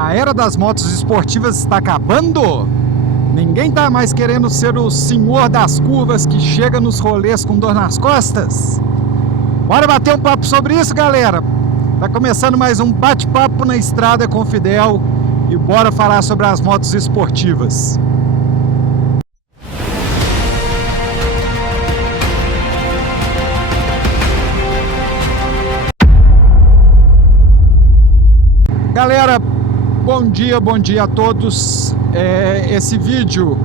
A era das motos esportivas está acabando? Ninguém tá mais querendo ser o senhor das curvas que chega nos rolês com dor nas costas? Bora bater um papo sobre isso, galera? Tá começando mais um bate-papo na estrada com o Fidel e bora falar sobre as motos esportivas. Galera, bom dia a todos. Esse vídeo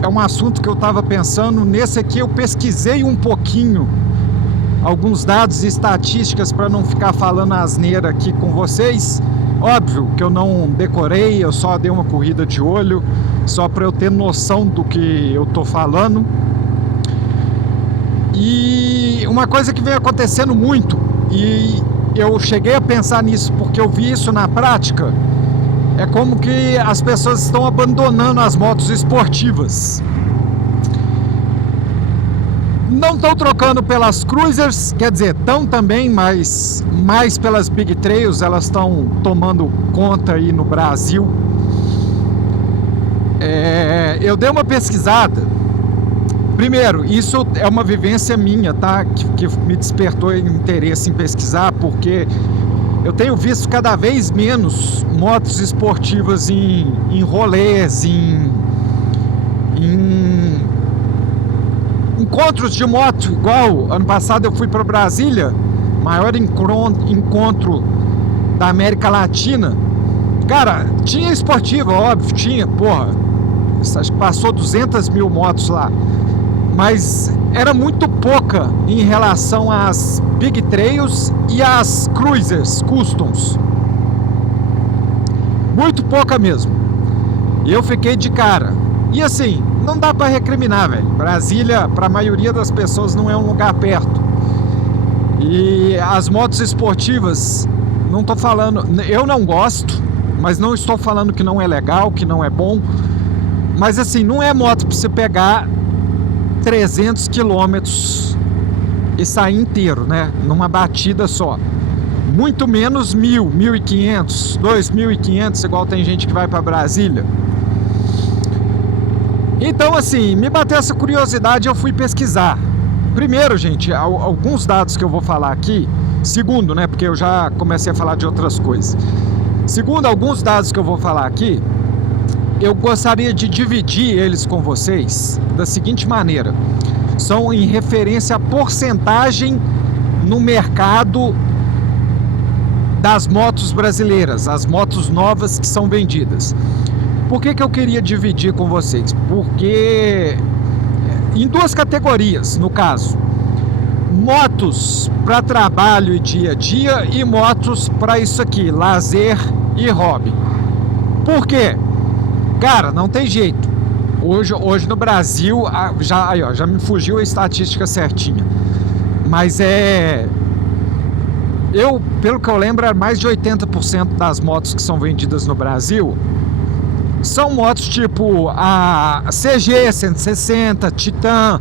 é um assunto que eu estava pensando. Nesse aqui eu pesquisei um pouquinho alguns dados e estatísticas para não ficar falando asneira aqui com vocês. Óbvio que eu não decorei, eu só dei uma corrida de olho, só para eu ter noção do que eu tô falando. E uma coisa que vem acontecendo muito, e eu cheguei a pensar nisso porque eu vi isso na prática, é como que as pessoas estão abandonando as motos esportivas. Não estão trocando pelas cruisers, quer dizer, estão também, mas mais pelas big trails, elas estão tomando conta aí no Brasil. Eu dei uma pesquisada. Primeiro, isso é uma vivência minha, tá? Que me despertou interesse em pesquisar, porque eu tenho visto cada vez menos motos esportivas em rolês, em encontros de moto. Igual ano passado eu fui para Brasília, maior encontro da América Latina. Cara, tinha esportiva, óbvio, tinha, porra, acho que passou 200 mil motos lá. Mas era muito pouca em relação às big trails e às cruisers customs. Muito pouca mesmo. E eu fiquei de cara. E assim, não dá para recriminar, velho. Brasília, para a maioria das pessoas, não é um lugar perto. E as motos esportivas, não tô falando, eu não gosto, mas não estou falando que não é legal, que não é bom. Mas assim, não é moto para você pegar 300 quilômetros e sair inteiro, né? Numa batida só. Muito menos 1.000, 1.500, 2.500, igual tem gente que vai para Brasília. Então, assim, me bateu essa curiosidade e eu fui pesquisar. Primeiro, gente, alguns dados que eu vou falar aqui. Segundo, né? Porque eu já comecei a falar de outras coisas. Segundo, alguns dados que eu vou falar aqui, eu gostaria de dividir eles com vocês da seguinte maneira. São em referência à porcentagem no mercado das motos brasileiras, as motos novas que são vendidas. Por que eu queria dividir com vocês? Porque em duas categorias, no caso, motos para trabalho e dia a dia e motos para isso aqui, lazer e hobby. Por quê? Cara, não tem jeito. Hoje no Brasil, já me fugiu a estatística certinha. Mas pelo que eu lembro, mais de 80% das motos que são vendidas no Brasil são motos tipo a CG 160, Titan,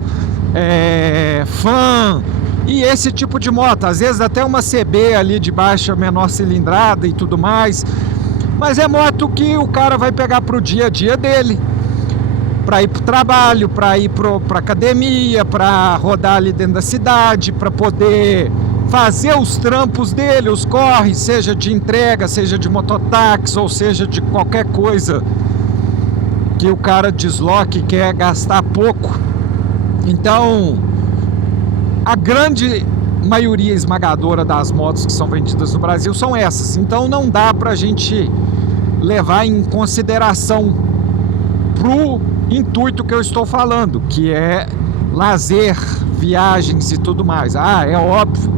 Fan e esse tipo de moto. Às vezes até uma CB ali de baixa, menor cilindrada e tudo mais. Mas é moto que o cara vai pegar pro dia a dia dele, para ir pro trabalho, para ir pra academia, para rodar ali dentro da cidade, para poder fazer os trampos dele, os corres, seja de entrega, seja de mototáxi, ou seja de qualquer coisa que o cara desloque e quer gastar pouco. Então, a grande maioria esmagadora das motos que são vendidas no Brasil são essas. Então não dá pra gente levar em consideração pro intuito que eu estou falando, que é lazer, viagens e tudo mais. É óbvio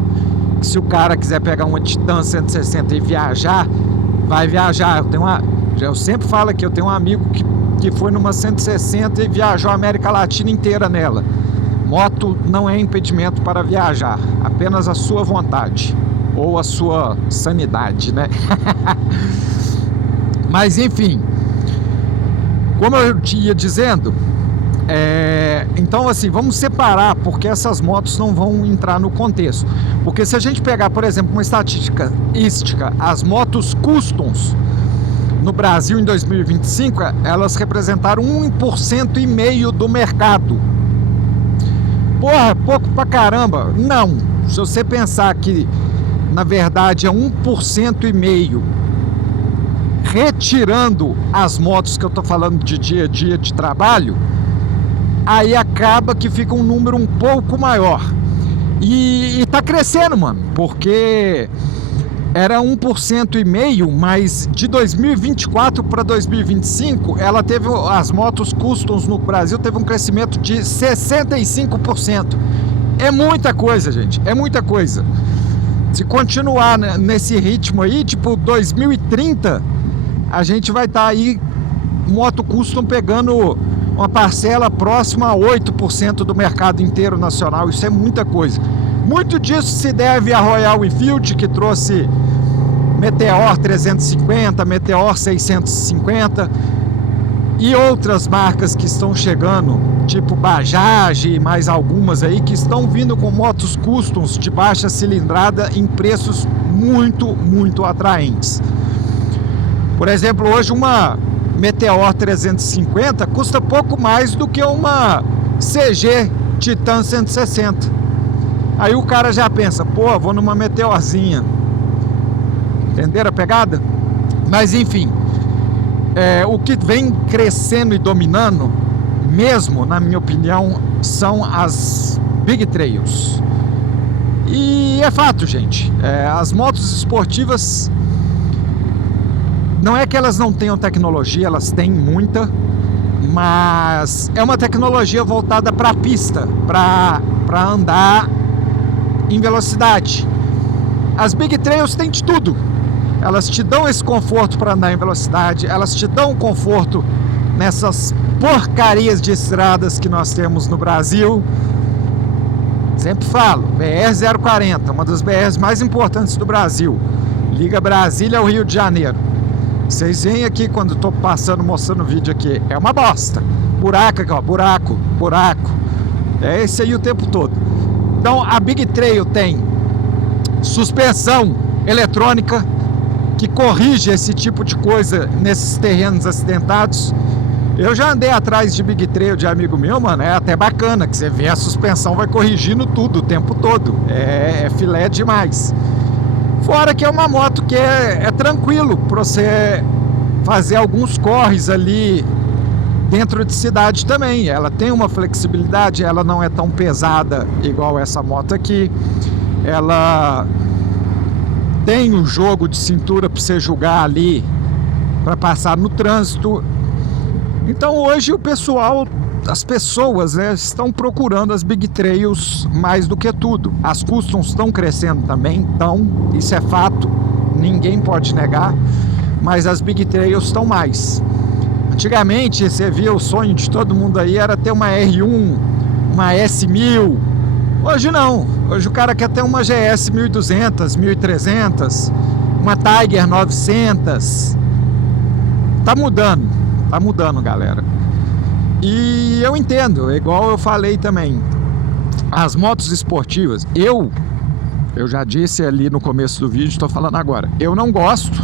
que se o cara quiser pegar uma Titan 160 e viajar, vai viajar. Eu sempre falo que eu tenho um amigo que foi numa 160 e viajou a América Latina inteira nela. Moto não é impedimento para viajar, apenas a sua vontade ou a sua sanidade, né? Mas enfim, como eu ia dizendo, então assim, vamos separar, porque essas motos não vão entrar no contexto. Porque se a gente pegar, por exemplo, uma estatística, as motos customs, no Brasil em 2025, elas representaram 1,5% do mercado. Porra, pouco pra caramba. Não, se você pensar que na verdade é 1,5%, retirando as motos que eu tô falando de dia a dia de trabalho, aí acaba que fica um número um pouco maior. E tá crescendo, mano, porque era 1,5%, mas de 2024 para 2025, ela teve, as motos customs no Brasil teve um crescimento de 65%. É muita coisa, gente, é muita coisa. Se continuar nesse ritmo aí, tipo 2030, a gente vai estar aí, moto custom pegando uma parcela próxima a 8% do mercado inteiro nacional. Isso é muita coisa. Muito disso se deve à Royal Enfield, que trouxe Meteor 350, Meteor 650 e outras marcas que estão chegando, tipo Bajaj e mais algumas aí, que estão vindo com motos customs de baixa cilindrada em preços muito, muito atraentes. Por exemplo, hoje uma Meteor 350 custa pouco mais do que uma CG Titan 160. Aí o cara já pensa, pô, vou numa Meteorzinha. Entenderam a pegada? Mas enfim, o que vem crescendo e dominando mesmo, na minha opinião, são as Big Trails. E é fato, gente, as motos esportivas, não é que elas não tenham tecnologia, elas têm muita, mas é uma tecnologia voltada para a pista, para andar em velocidade. As Big Trails têm de tudo. Elas te dão esse conforto para andar em velocidade, elas te dão conforto nessas porcarias de estradas que nós temos no Brasil. Sempre falo, BR-040, uma das BRs mais importantes do Brasil, liga Brasília ao Rio de Janeiro. Vocês veem aqui quando estou passando, mostrando o vídeo aqui, é uma bosta. Buraco aqui, ó, buraco. É esse aí o tempo todo. Então a Big Trail tem suspensão eletrônica que corrige esse tipo de coisa nesses terrenos acidentados. Eu já andei atrás de Big Trail de amigo meu, mano, é até bacana, que você vê a suspensão vai corrigindo tudo o tempo todo. É filé demais. Fora que é uma moto que é tranquilo para você fazer alguns corres ali dentro de cidade também. Ela tem uma flexibilidade, ela não é tão pesada igual essa moto aqui. Ela tem um jogo de cintura para você jogar ali, para passar no trânsito. Então hoje o pessoal, as pessoas, né, estão procurando as Big Trails mais do que tudo. As customs estão crescendo também, então isso é fato, ninguém pode negar, mas as Big Trails estão mais. Antigamente você via, o sonho de todo mundo aí era ter uma R1, uma S1000. Hoje não, hoje o cara quer ter uma GS 1200, 1300, uma Tiger 900. Tá mudando, galera. E eu entendo, igual eu falei também, as motos esportivas, eu já disse ali no começo do vídeo, estou falando agora, eu não gosto,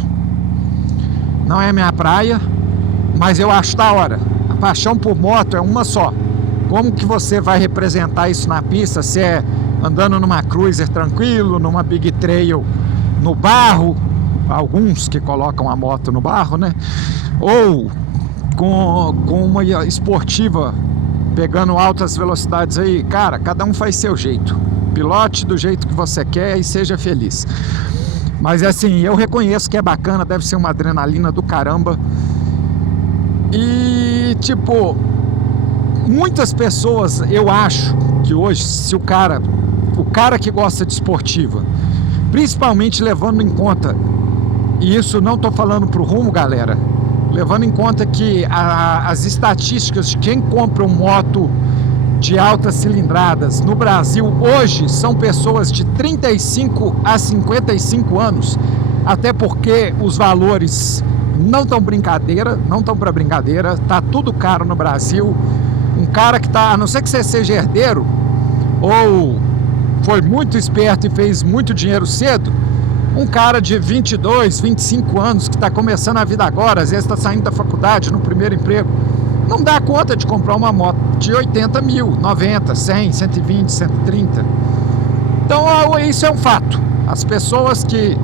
não é minha praia, mas eu acho da hora. A paixão por moto é uma só. Como que você vai representar isso na pista? Se é andando numa cruiser tranquilo, numa Big Trail no barro, alguns que colocam a moto no barro, né? Ou com uma esportiva pegando altas velocidades aí, cara, cada um faz seu jeito. Pilote do jeito que você quer e seja feliz. Mas assim, eu reconheço que é bacana, deve ser uma adrenalina do caramba. E tipo, muitas pessoas, eu acho que hoje, se o cara que gosta de esportiva, principalmente levando em conta, e isso não estou falando pro rumo, galera, levando em conta que as estatísticas de quem compra uma moto de altas cilindradas no Brasil hoje são pessoas de 35 a 55 anos, até porque os valores não estão para brincadeira, tá tudo caro no Brasil. Um cara que tá, a não ser que você seja herdeiro ou foi muito esperto e fez muito dinheiro cedo, Um cara de 22, 25 anos que está começando a vida agora, às vezes está saindo da faculdade no primeiro emprego, não dá conta de comprar uma moto de 80 mil, 90, 100, 120, 130. Então isso é um fato. As pessoas que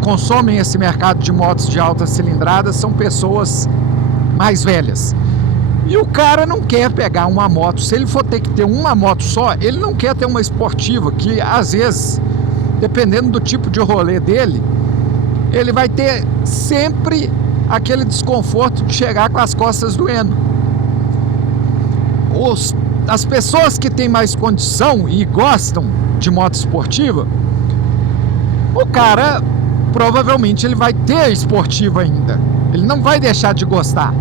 consomem esse mercado de motos de alta cilindrada são pessoas mais velhas. E o cara não quer pegar uma moto. Se ele for ter que ter uma moto só, ele não quer ter uma esportiva que, às vezes, dependendo do tipo de rolê dele, ele vai ter sempre aquele desconforto de chegar com as costas doendo. As pessoas que têm mais condição e gostam de moto esportiva, o cara provavelmente ele vai ter esportiva ainda. Ele não vai deixar de gostar,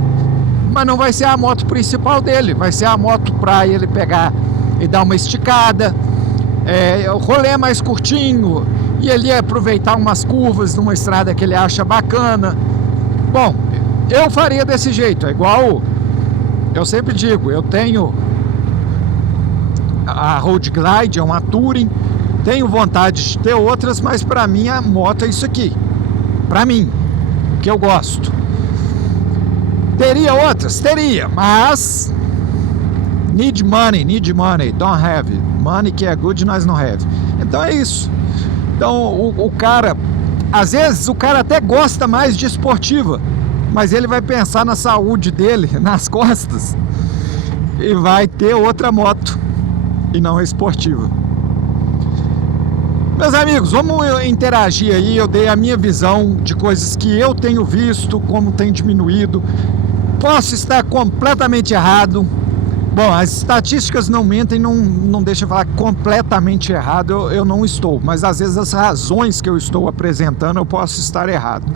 mas não vai ser a moto principal dele. Vai ser a moto para ele pegar e dar uma esticada, o rolê é mais curtinho e ele aproveitar umas curvas numa estrada que ele acha bacana. Bom, eu faria desse jeito. É igual eu sempre digo, eu tenho a Road Glide, é uma Touring, tenho vontade de ter outras, mas para mim a moto é isso aqui, para mim, que eu gosto. Teria outras? Teria, mas need money, don't have money, que é good, nós não have. Então é isso. Então o cara, às vezes o cara até gosta mais de esportiva, mas ele vai pensar na saúde dele, nas costas, e vai ter outra moto e não esportiva. Meus amigos, vamos interagir aí. Eu dei a minha visão de coisas que eu tenho visto, como tem diminuído. Posso estar completamente errado. Bom, as estatísticas não mentem, não deixa eu falar completamente errado, eu não estou. Mas às vezes as razões que eu estou apresentando eu posso estar errado.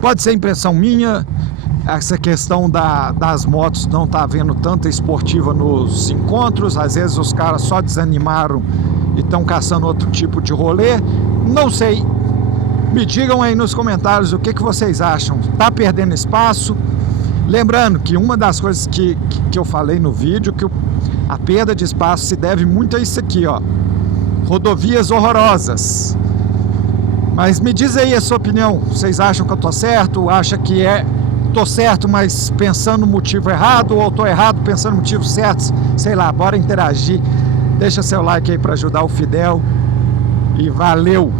Pode ser impressão minha, essa questão das motos não tá havendo tanta esportiva nos encontros. Às vezes os caras só desanimaram e estão caçando outro tipo de rolê. Não sei. Me digam aí nos comentários o que vocês acham. Tá perdendo espaço? Lembrando que uma das coisas que eu falei no vídeo, que a perda de espaço se deve muito a isso aqui, ó. Rodovias horrorosas. Mas me diz aí a sua opinião. Vocês acham que eu tô certo? Acha que tô certo, mas pensando no motivo errado? Ou tô errado pensando no motivo certo? Sei lá, bora interagir. Deixa seu like aí para ajudar o Fidel. E valeu!